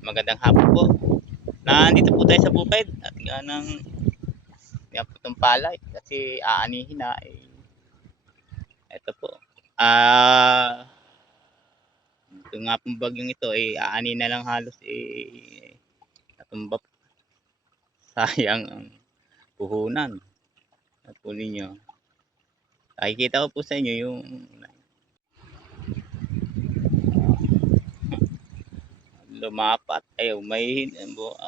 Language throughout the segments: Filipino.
Magandang hapon po. Nandito po tayo sa bukid at nga ng nga po itong palay kasi aanihin na ito po. Ah, ito nga pong bagyong ito aani na lang halos natumba po. Sayang ang puhunan. At po ninyo. Nakikita ko po sa inyo yung lumapat. Ayaw, may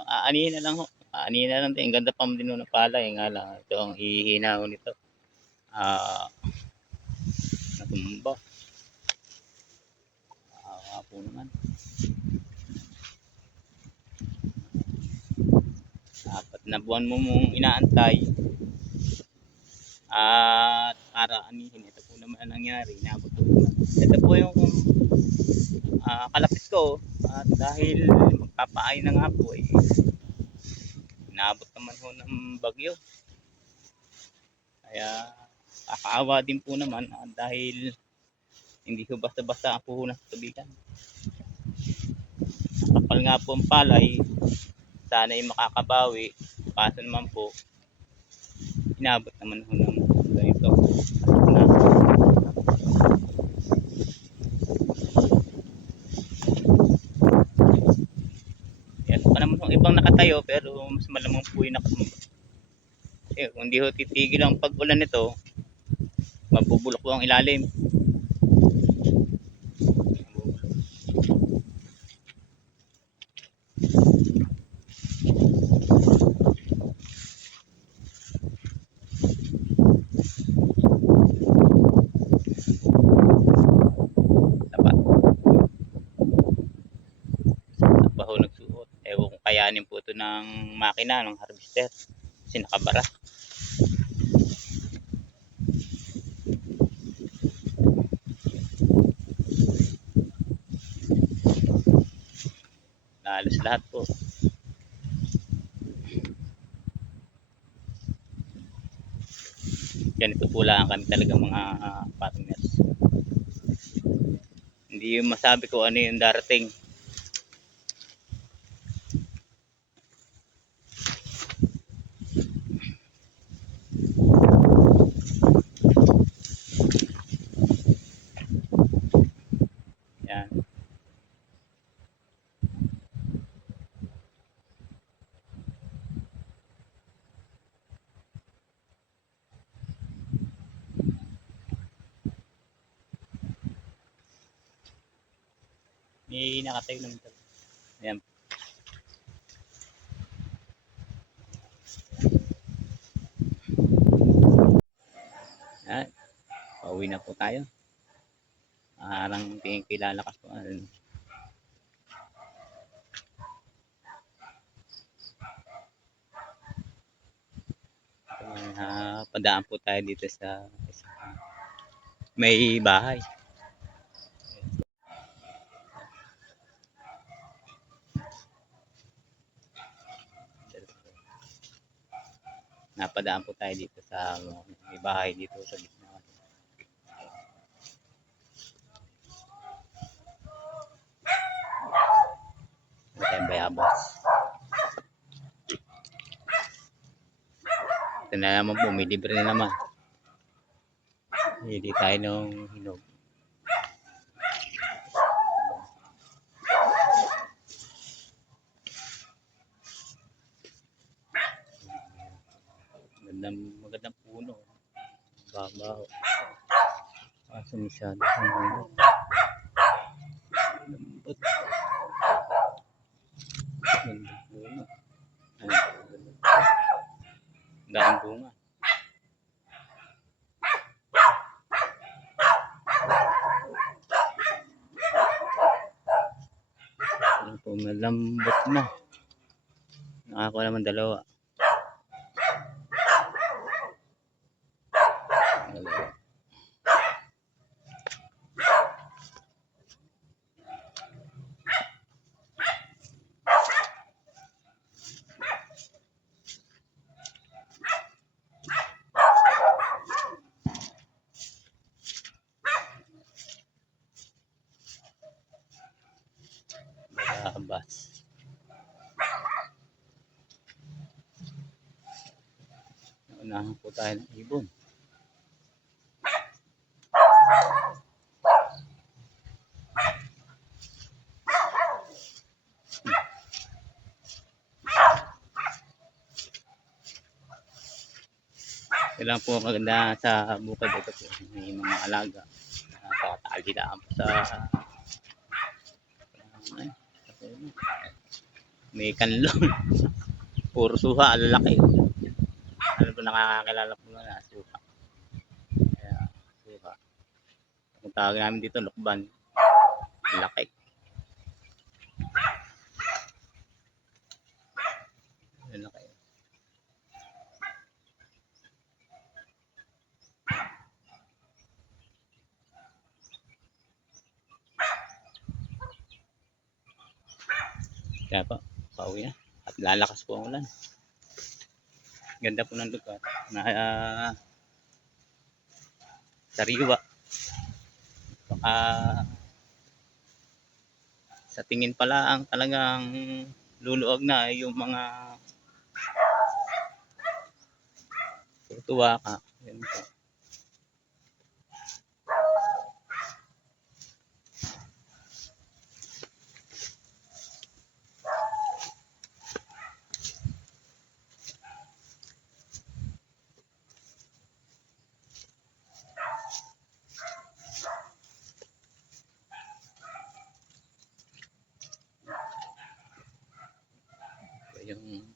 aanihin na lang ho. Aanihin na lang din. Ang ganda pa din ng palay. Nga lang, ito ang hihina ho nito. Ah, natumba. Po naman. 4 na buwan mo mong inaantay at para anihin. Ito po naman ang nangyari. Inabot po naman. Ito po yung kalapit ko at dahil magpapaay na nga po inabot naman ho ng bagyo. Kaya kakaawa din po naman dahil hindi ko basta-basta ang puhunan sa tubigan. Kapal nga po ang palay, sana ay makakabawi. Kaso naman po, inabot naman ho ng ganito. Yan pa naman yung ibang nakatayo pero mas malamang po yung nakatumba. Kung hindi ho titigil ang pag-ulan nito, mabubulok po ang ilalim. Dapat pa ho nagsuot. Ewan kung kayanin po ito ng makina, ng harvester. Kasi nakabara. Halos lahat po. Ganito po lang kami talagang mga partners. Hindi yung masabi ko ano yung darating. Yan. May nakatayo naman ito. Ayan. Yan. Pauwi na po tayo. Parang tingin kilalakas po. Padaan po tayo dito sa may bahay. Napadaan po tayo dito sa may bahay dito sa gitna. Ito yung bayabas. Ito na naman po, may libre na naman. Hindi tayo nung hinog. Magandang puno. Babaw. Kaso masyado. Lambot. Gandang puno. Daang bunga. Ano po, malambot na. Nakakuha naman 2. Bayabas. Unahan po tayo ng ibon. Kailan po maganda sa bukid ito po. May mga alaga. Nakakatagilaan po sa may kanlong. Puro suha, lalaki. Ano po nakakakilala po na suha. Kaya, suha. Kung tawag namin dito, lukban. Laki. Laki. Kaya po, pauwi na. At lalakas po ang ulan. Ganda po ng lugar. Sariwa. Baka sa tingin pala ang talagang luluwag na yung mga tuwa ka. Yan po. Yung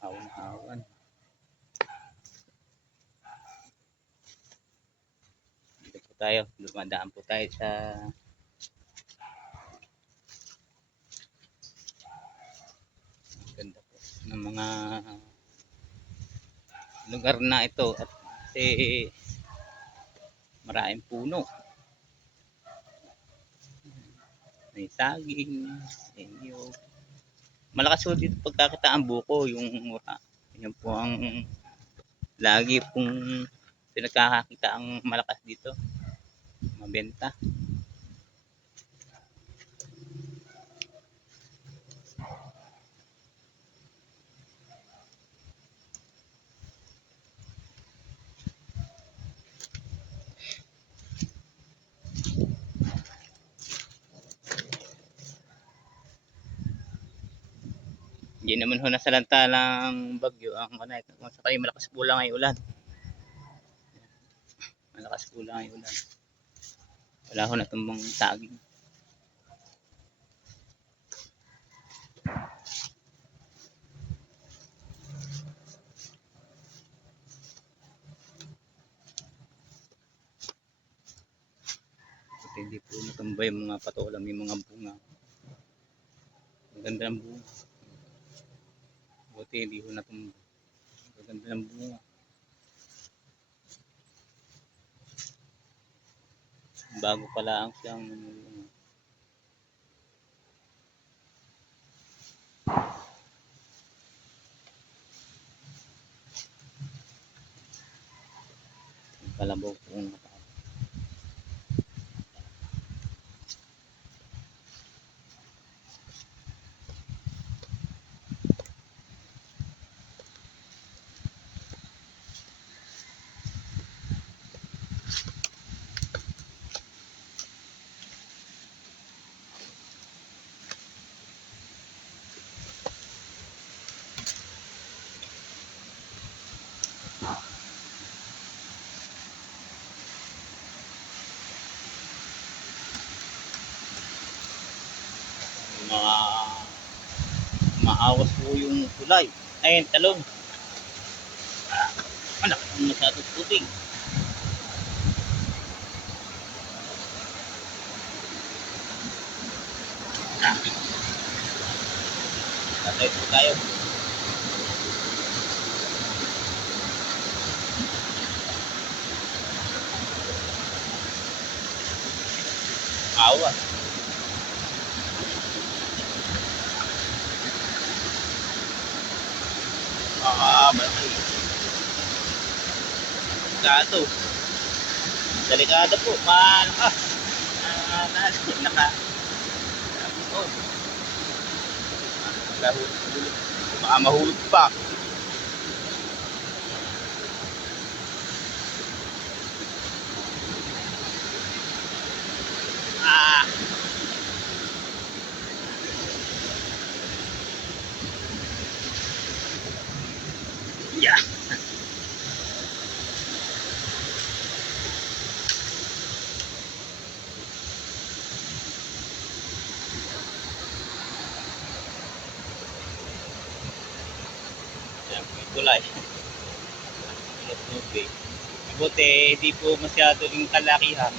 awan-awan. Dito po tayo, dumadaan po tayo sa ganda po ng mga lugar na ito at maraming puno. May saging, may niyog. Malakas po dito pagkakita ang buko, yung mura. Yan po ang lagi pong pinagkakakita ang malakas dito. Mabenta. Hindi naman ho nasalanta ng bagyo ang kanay. Kung sakali malakas po lang ay ulan. Malakas po lang ay ulan. Wala ho natumbang saging. At hindi po natumbay yung mga patola, may mga bunga. Ang ganda ng bunga. Buti hindi ko natumbay. Ang ganda ng bunga. Bago pala ang siyang kalabaw po ng mata. Maawas po yung kulay. Ayun, talong. Anak, ang masyadong puting. Tatay po tayo. Awa. Malaki. Delikado. Delikado po. Malakas. Naka. Oh. Baka mahulog pa. tulay. Tubig. Buti, di po masyado yung kalakihan.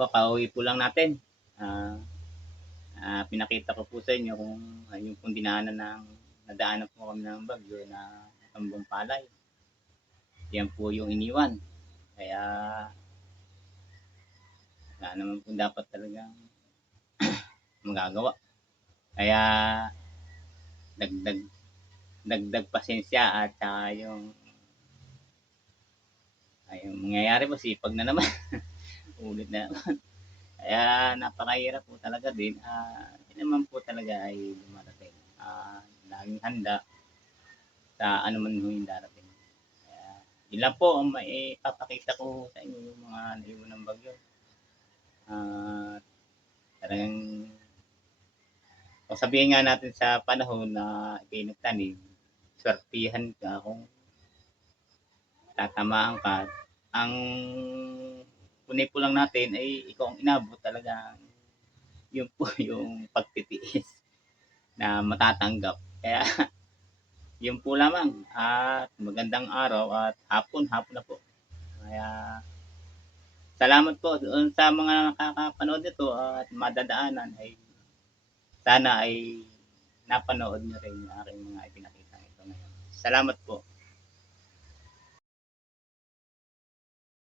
Po, kauwi po lang natin. Ah, pinakita ko po sa inyo kung yung pong dinaanan ng nadaanan po kami ng bagyo na tambong palay. Yan po yung iniwan. Kaya wala naman po dapat talagang magagawa. Kaya dagdag dagdag pasensya at saka yung mangyayari po sipag na naman. Ulit na naman. Kaya napakahirap po talaga din. Hindi naman po talaga ay dumarating. Laging handa sa ano man yung darating. Kaya yun lang po ang maipapakita ko sa inyo yung mga naiwan ng bagyo. Talagang kung sabihin nga natin sa panahon na ikay nagtanim, swertihan ka kung tatamaan ka. Ang kunay po lang natin ay ikaw ang inabot talaga. Yun po yung pagtitiis na matatanggap. Kaya yun po lamang at magandang araw at hapon na po. Kaya salamat po doon sa mga nakakapanood nito at madadaanan ay sana ay napanood nyo rin yung aking mga ipinakita ito ngayon. Salamat po.